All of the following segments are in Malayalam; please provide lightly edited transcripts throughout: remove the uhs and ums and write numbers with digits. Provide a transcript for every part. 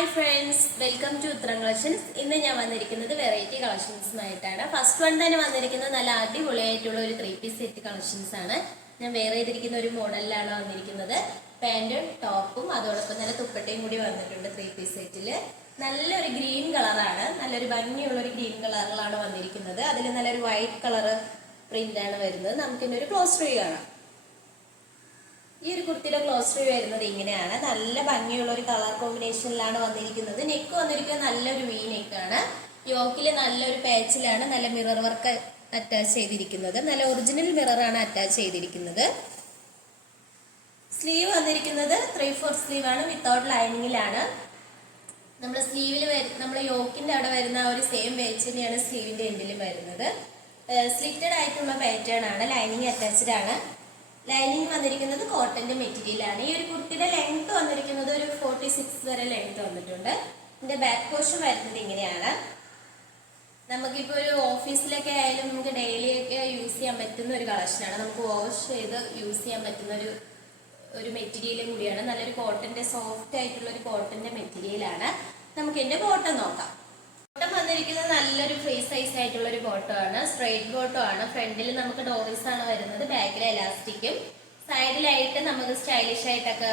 ഹായ് ഫ്രണ്ട്സ്, വെൽക്കം ടു ഉത്തരം കളക്ഷൻസ്. ഇന്ന് ഞാൻ വന്നിരിക്കുന്നത് വെറൈറ്റി കളക്ഷൻസുമായിട്ടാണ്. ഫസ്റ്റ് വൺ തന്നെ വന്നിരിക്കുന്നത് നല്ല അടിപൊളിയായിട്ടുള്ള ഒരു 3 പീസ് സെറ്റ് കളക്ഷൻസ് ആണ്. ഞാൻ വേറെ ചെയ്തിരിക്കുന്ന ഒരു മോഡലിലാണ് വന്നിരിക്കുന്നത്. പാൻറ്റും ടോപ്പും അതോടൊപ്പം തന്നെ തുപ്പട്ടയും കൂടി വന്നിട്ടുണ്ട് 3 പീസ് സെറ്റില്. നല്ലൊരു ഗ്രീൻ കളറാണ്, നല്ലൊരു ഭംഗിയുള്ള ഒരു ഗ്രീൻ കളറിലാണ് വന്നിരിക്കുന്നത്. അതിൽ നല്ലൊരു വൈറ്റ് കളറ് പ്രിന്റ് ആണ് വരുന്നത്. നമുക്കിൻ്റെ ഒരു ക്ലോസ് വ്യൂ കാണാം. ഈ ഒരു കുർത്തിയുടെ ക്ലോസ് വ്യൂ വരുന്നത് ഇങ്ങനെയാണ്. നല്ല ഭംഗിയുള്ള ഒരു കളർ കോമ്പിനേഷനിലാണ് വന്നിരിക്കുന്നത്. നെക്ക് വന്നിരിക്കുന്നത് നല്ലൊരു വി നെക്കാണ്. യോക്കില് നല്ലൊരു പാച്ചിലാണ് നല്ല മിറർ വർക്ക് അറ്റാച്ച് ചെയ്തിരിക്കുന്നത്. നല്ല ഒറിജിനൽ മിററാണ് അറ്റാച്ച് ചെയ്തിരിക്കുന്നത്. സ്ലീവ് വന്നിരിക്കുന്നത് 3/4 സ്ലീവ് ആണ്, വിത്തൗട്ട് ലൈനിങ്ങിലാണ്. നമ്മുടെ സ്ലീവിൽ നമ്മുടെ യോക്കിന്റെ അവിടെ വരുന്ന ആ ഒരു സെയിം പാച്ച് തന്നെയാണ് സ്ലീവിന്റെ എൻഡിലും വരുന്നത്. സ്ലിറ്റഡ് ആയിട്ടുള്ള പാറ്റേൺ ആണ്, ലൈനിങ് അറ്റാച്ച്ഡ് ആണ്. ലൈനിങ് വന്നിരിക്കുന്നത് കോട്ടന്റെ മെറ്റീരിയൽ ആണ്. ഈ ഒരു കുർത്തിയുടെ ലെങ്ത് വന്നിരിക്കുന്നത് ഒരു 46 വരെ ലെങ്ത് വന്നിട്ടുണ്ട്. ഇതിന്റെ ബാക്ക് പോർഷൻ വരുന്നത് ഇങ്ങനെയാണ്. നമുക്കിപ്പോൾ ഒരു ഓഫീസിലൊക്കെ ആയാലും നമുക്ക് ഡെയിലി ഒക്കെ യൂസ് ചെയ്യാൻ പറ്റുന്ന ഒരു കളക്ഷനാണ്. നമുക്ക് വാഷ് ചെയ്ത് യൂസ് ചെയ്യാൻ പറ്റുന്ന ഒരു മെറ്റീരിയലും കൂടിയാണ്. നല്ലൊരു കോട്ടന്റെ സോഫ്റ്റ് ആയിട്ടുള്ള ഒരു കോട്ടന്റെ മെറ്റീരിയൽ ആണ്. നമുക്ക് ഇതിന്റെ ബോട്ടം നോക്കാം. ബോട്ടം വന്നിരിക്കുന്നത് നല്ലൊരു ഫ്രീ സൈസ് ആയിട്ടുള്ള ഒരു ബോട്ടം ആണ്, സ്ട്രെയിറ്റ് ബോട്ടം ആണ്. ഫ്രണ്ടിൽ നമുക്ക് ഡോറീസ് ആണ് വരുന്നത്, ബാക്കിൽ എലാസ്റ്റിക്കും, സൈഡിലായിട്ട് നമുക്ക് സ്റ്റൈലിഷ് ആയിട്ടൊക്കെ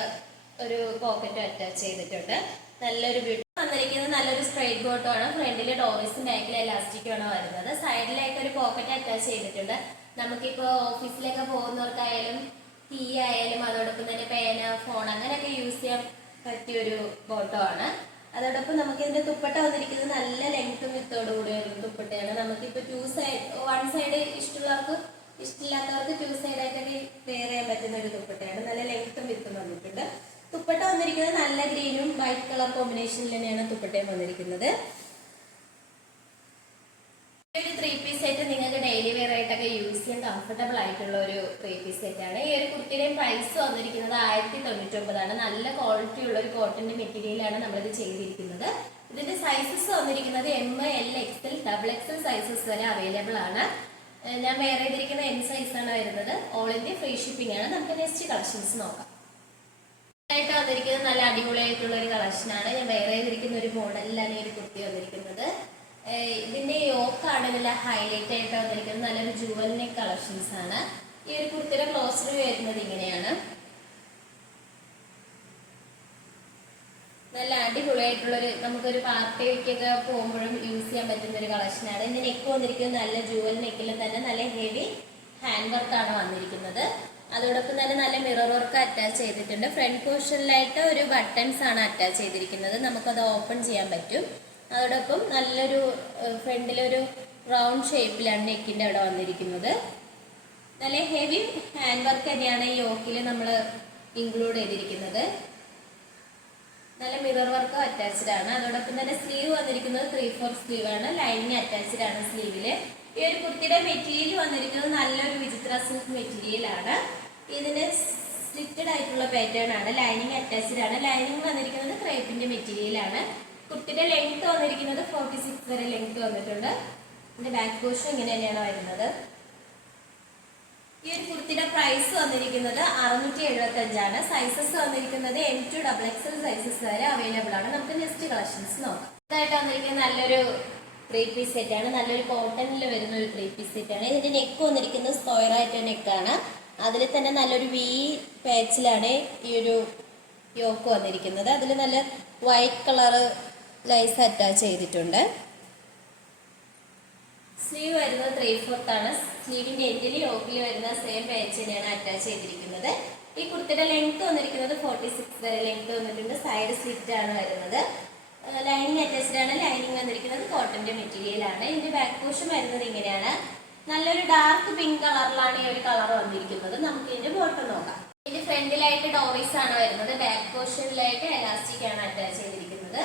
ഒരു പോക്കറ്റും അറ്റാച്ച് ചെയ്തിട്ടുണ്ട്. നല്ലൊരു വന്നിരിക്കുന്നത് നല്ലൊരു സ്ട്രെയിറ്റ് ബോട്ടം ആണ്. ഫ്രണ്ടിൽ ഡോറീസും ബാക്കിൽ എലാസ്റ്റിക്കും ആണ് വരുന്നത്. സൈഡിലായിട്ട് ഒരു പോക്കറ്റ് അറ്റാച്ച് ചെയ്തിട്ടുണ്ട്. നമുക്കിപ്പോൾ ഓഫീസിലൊക്കെ പോകുന്നവർക്കായാലും ടീ ആയാലും അതോടൊപ്പം തന്നെ പേന, ഫോൺ അങ്ങനെയൊക്കെ യൂസ് ചെയ്യാൻ പറ്റിയൊരു ബോട്ടം ആണ്. അതോടൊപ്പം നമുക്ക് ഇതിന്റെ തുപ്പട്ട വന്നിരിക്കുന്നത് നല്ല ലെങ്ത്തും വിത്തോട് കൂടിയ ഒരു തുപ്പട്ടയാണ്. നമുക്കിപ്പോൾ 2 സൈഡ് 1 സൈഡ് ഇഷ്ടമുള്ളവർക്ക്, ഇഷ്ടമില്ലാത്തവർക്ക് 2 സൈഡ് ആയിട്ടൊക്കെ വെയർ ചെയ്യാൻ പറ്റുന്ന ഒരു തുപ്പട്ടയാണ്. നല്ല ലെങ്ത്തും വിത്തും വന്നിട്ടുണ്ട്. തുപ്പട്ട വന്നിരിക്കുന്നത് നല്ല ഗ്രീനും വൈറ്റ് കളർ കോമ്പിനേഷനിൽ തന്നെയാണ് തുപ്പട്ടയും വന്നിരിക്കുന്നത്. ഒരു 3 പീസ് സെറ്റ് നിങ്ങൾക്ക് ഡെയിലി വെയർ ആയിട്ടൊക്കെ യൂസ് ചെയ്യാൻ കംഫർട്ടബിൾ ആയിട്ടുള്ള ഒരു 3 പീസ് സെറ്റ് ആണ്. ഈ ഒരു കുർത്തിയുടെയും പ്രൈസ് വന്നിരിക്കുന്നത് 1099 ആണ്. നല്ല ക്വാളിറ്റി ഉള്ള ഒരു കോട്ടന്റെ മെറ്റീരിയൽ ആണ് നമ്മളിത് ചെയ്തിരിക്കുന്നത്. ഇതിന്റെ സൈസസ് വന്നിരിക്കുന്നത് M, L, XL, XXL sizes വരെ അവൈലബിൾ ആണ്. ഞാൻ വെയർ ചെയ്തിരിക്കുന്ന M സൈസ് ആണ് വരുന്നത്. ഓൾ ഇന്ത്യ ഫ്രീ ഷിപ്പിംഗ് ആണ്. നമുക്ക് നെക്സ്റ്റ് കളക്ഷൻസ് നോക്കാം. ആയിട്ട് വന്നിരിക്കുന്നത് നല്ല അടിപൊളിയായിട്ടുള്ള ഒരു കളക്ഷൻ ആണ്. ഞാൻ വെയർ ചെയ്തിരിക്കുന്ന ഒരു മോഡലിലാണ് ഈ ഒരു കുർത്തി വന്നിരിക്കുന്നത്. ഇതിന്റെ യോക്കാണ് നല്ല ഹൈലൈറ്റ് ആയിട്ട് വന്നിരിക്കുന്നത്. നല്ലൊരു ജുവൽ നെക്ക് കളക്ഷൻസ് ആണ്. ഈ ഒരു കുർത്തിയുടെ ക്ലോസ് വ്യൂ വരുന്നത് ഇങ്ങനെയാണ്. നല്ല അടിപൊളിയായിട്ടുള്ളൊരു നമുക്കൊരു പാർട്ടിക്കൊക്കെ പോകുമ്പോഴും യൂസ് ചെയ്യാൻ പറ്റുന്ന ഒരു കളക്ഷനാണ്. ഇതിന്റെ നെക്ക് വന്നിരിക്കുന്നത് നല്ല ജുവൽ നെക്കിൽ തന്നെ നല്ല ഹെവി ഹാൻഡ് വർക്കാണ് വന്നിരിക്കുന്നത്. അതോടൊപ്പം തന്നെ നല്ല മിറർ വർക്ക് അറ്റാച്ച് ചെയ്തിട്ടുണ്ട്. ഫ്രണ്ട് പോർഷനിലായിട്ട് ഒരു ബട്ടൺസ് ആണ് അറ്റാച്ച് ചെയ്തിരിക്കുന്നത്. നമുക്കത് ഓപ്പൺ ചെയ്യാൻ പറ്റും. അതോടൊപ്പം നല്ലൊരു ഫ്രണ്ടിലൊരു റൗണ്ട് ഷേപ്പിലാണ് നെക്കിന്റെ അവിടെ വന്നിരിക്കുന്നത്. നല്ല ഹെവി ഹാൻഡ് വർക്ക് തന്നെയാണ് ഈ യോക്കിൽ നമ്മൾ ഇൻക്ലൂഡ് ചെയ്തിരിക്കുന്നത്. നല്ല മിറർ വർക്ക് അറ്റാച്ച്ഡ് ആണ്. അതോടൊപ്പം തന്നെ സ്ലീവ് വന്നിരിക്കുന്നത് 3/4 സ്ലീവ് ആണ്. ലൈനിങ് അറ്റാച്ച്ഡ് ആണ് സ്ലീവില്. ഈ ഒരു കുർത്തിയുടെ മെറ്റീരിയൽ വന്നിരിക്കുന്നത് നല്ലൊരു വിചിത്ര സിൽക്ക് മെറ്റീരിയൽ ആണ്. ഇതിന് സ്ലിറ്റഡ് ആയിട്ടുള്ള പാറ്റേൺ ആണ്. ലൈനിങ് അറ്റാച്ച്ഡ് ആണ്. ലൈനിങ് വന്നിരിക്കുന്നത് ക്രേപ്പിന്റെ മെറ്റീരിയൽ ആണ്. കുർത്തിയുടെ ലെങ്ത് വന്നിരിക്കുന്നത് 46 വരെ ലെങ്ത് വന്നിട്ടുണ്ട്. ഇതിന്റെ ബാക്ക് പോർഷൻ ഇങ്ങനെ തന്നെയാണ് വരുന്നത്. ഈ ഒരു കുർത്തിയുടെ പ്രൈസ് വന്നിരിക്കുന്നത് 675 ആണ്. സൈസസ് വന്നിരിക്കുന്നത് M to XXL സൈസസ് വരെ അവൈലബിൾ ആണ്. നമുക്ക് നെക്സ്റ്റ് കളക്ഷൻസ് നോക്കാം. ഇതായിട്ട് വന്നിരിക്കുന്നത് നല്ലൊരു 3 പീസ് സെറ്റ് ആണ്. നല്ലൊരു കോട്ടണിൽ വരുന്ന ഒരു 3 പീസ് സെറ്റ് ആണ്. ഇതിന്റെ നെക്ക് വന്നിരിക്കുന്നത് സ്ക്വയർ ആയിട്ട് നെക്കാണ്. അതിൽ തന്നെ നല്ലൊരു വി പാച്ചിലാണ് ഈ ഒരു യോക്ക് വന്നിരിക്കുന്നത്. അതിൽ നല്ല വൈറ്റ് കളറ് ലൈസ് അറ്റാച്ച് ചെയ്തിട്ടുണ്ട്. സ്ലീവ് വരുന്നത് 3/4 ആണ്. സ്ലീവിന്റെ എൻഡിൽ യോക്കിൽ വരുന്ന സെയിം പാച്ച് തന്നെയാണ് അറ്റാച്ച് ചെയ്തിരിക്കുന്നത്. ഈ കുർത്തിയുടെ ലെങ്ത് വന്നിരിക്കുന്നത് 46 വരെ ലെങ്ത് വന്നിട്ടുണ്ട്. സൈഡ് സ്ലിറ്റ് ആണ് വരുന്നത്. ലൈനിങ് അറ്റാച്ച്ഡ് ആണ്. ലൈനിങ് വന്നിരിക്കുന്നത് കോട്ടന്റെ മെറ്റീരിയൽ ആണ്. ഇതിന്റെ ബാക്ക് പോർഷൻ വരുന്നത് ഇങ്ങനെയാണ്. നല്ലൊരു ഡാർക്ക് പിങ്ക് കളറിലാണ് ഈ ഒരു കളർ വന്നിരിക്കുന്നത്. നമുക്ക് ഇതിന്റെ ബോട്ടം നോക്കാം. ഇതിന്റെ ഫ്രണ്ടിലായിട്ട് ഡോറീസ് ആണ് വരുന്നത്. ബാക്ക് പോർഷനിലായിട്ട് എലാസ്റ്റിക് ആണ് അറ്റാച്ച് ചെയ്തിരിക്കുന്നത്.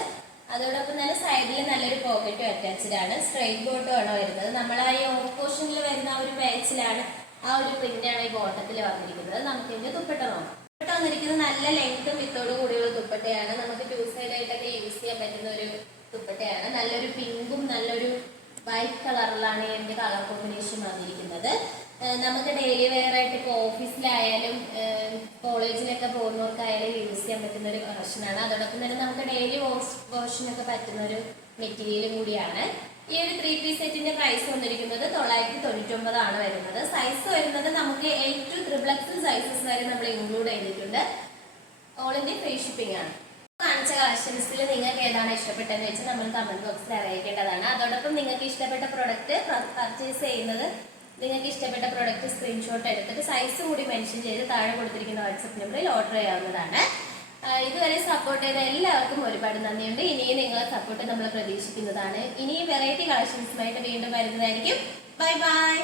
അതോടൊപ്പം തന്നെ സൈഡിൽ നല്ലൊരു പോക്കറ്റും അറ്റാച്ച്ഡ് ആണ്. സ്ട്രെയിറ്റ് ബോട്ടം ആണ് വരുന്നത്. നമ്മൾ ആ ഈ ഓഫ് പോർഷനിൽ വരുന്ന ആ ഒരു പാച്ചിലാണ് ആ ഒരു പ്രിന്റാണ് ഈ ബോട്ടത്തിൽ വന്നിരിക്കുന്നത്. നമുക്ക് ഇതിന്റെ തുപ്പട്ട നോക്കാം. തുപ്പട്ട വന്നിരിക്കുന്നത് നല്ല ലെങ്ത്തും വിത്തോട് കൂടിയുള്ള തുപ്പട്ടയാണ്. നമുക്ക് 2 സൈഡ് ആയിട്ടൊക്കെ യൂസ് ചെയ്യാൻ പറ്റുന്ന ഒരു തുപ്പട്ടയാണ്. നല്ലൊരു പിങ്കും നല്ലൊരു വൈറ്റ് കളറിലാണ് ഇതിന്റെ കളർ കോമ്പിനേഷൻ വന്നിരിക്കുന്നത്. നമുക്ക് ഡെയിലി വെയർ ആയിട്ട് ഇപ്പോൾ ഓഫീസിലായാലും കോളേജിലൊക്കെ പോകുന്നവർക്കായാലും യൂസ് ചെയ്യാൻ പറ്റുന്ന ഒരു കളക്ഷനാണ്. അതോടൊപ്പം തന്നെ നമുക്ക് ഡെയിലി വാഷിനൊക്കെ പറ്റുന്ന ഒരു മെറ്റീരിയലും കൂടിയാണ്. ഈ ഒരു 3 പീസ് സെറ്റിന്റെ പ്രൈസ് വന്നിരിക്കുന്നത് 999 ആണ് വരുന്നത്. സൈസ് വരുന്നത് നമുക്ക് L to XXL സൈസസ് വരെ നമ്മൾ ഇൻക്ലൂഡ് ചെയ്തിട്ടുണ്ട്. ഓൾ ഇന്ത്യ ഫ്രീ ഷിപ്പിംഗ് ആണ്. കാണിച്ച കളക്ഷൻസിൽ നിങ്ങൾക്ക് ഏതാണ് ഇഷ്ടപ്പെട്ടതെന്ന് വെച്ചാൽ നമ്മൾ കമന്റ് ബോക്സിൽ അറിയിക്കേണ്ടതാണ്. അതോടൊപ്പം നിങ്ങൾക്ക് ഇഷ്ടപ്പെട്ട പ്രൊഡക്റ്റ് പർച്ചേസ് ചെയ്യുന്നത്, നിങ്ങൾക്ക് ഇഷ്ടപ്പെട്ട പ്രൊഡക്റ്റ് സ്ക്രീൻഷോട്ട് എടുത്തിട്ട് സൈസ് കൂടി മെൻഷൻ ചെയ്ത് താഴെ കൊടുത്തിരിക്കുന്ന വാട്സപ്പ് നമ്പറിൽ ഓർഡർ ചെയ്യാവുന്നതാണ്. ഇതുവരെ സപ്പോർട്ട് ചെയ്ത എല്ലാവർക്കും ഒരുപാട് നന്ദിയുണ്ട്. ഇനിയും നിങ്ങളെ സപ്പോർട്ട് നമ്മൾ പ്രതീക്ഷിക്കുന്നതാണ്. ഇനിയും വെറൈറ്റി കളക്ഷൻസുമായിട്ട് വീണ്ടും വരുന്നതായിരിക്കും. Bye bye.